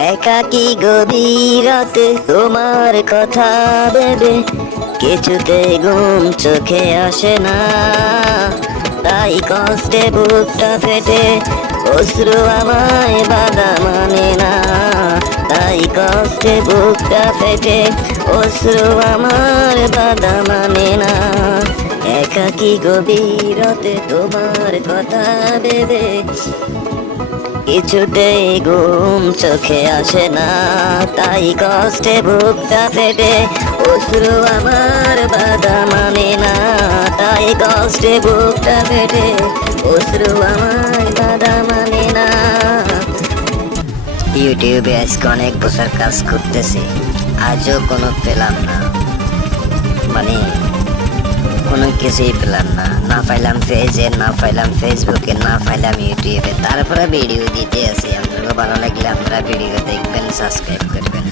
একাকী গভীরতে তোমার কথা ভেবে কিছুতে ঘুম চোখে আসে না, তাই কষ্টে বুকটা ফেটে অশ্রু আমায় বাধা মানে না, তাই কষ্টে বুকটা ফেটে অশ্রু আমার বাধা মানে না। একাকী গভীরতে তোমার কথা ভেবে কিছুতেই ঘুম চোখে আসে না, তাই কষ্টে বুকটা ফেটে অশ্রু আমার বাধা মানে না, তাই কষ্টে বুকটা ফেটে অশ্রু আমার বাধা মানে না। ইউটিউবে আজকে অনেক বছর কাজ করতেছি, আজও কোনো পেলাম না, মানে কোনো কিছুই পেলাম না, না পাইলাম পেজে, না পাইলাম ফেসবুকে, না পাইলাম ইউটিউবে। তারপরে ভিডিও দিতে আসি। আপনাদের ভালো লাগলে আপনারা ভিডিও দেখবেন, সাবস্ক্রাইব করবেন।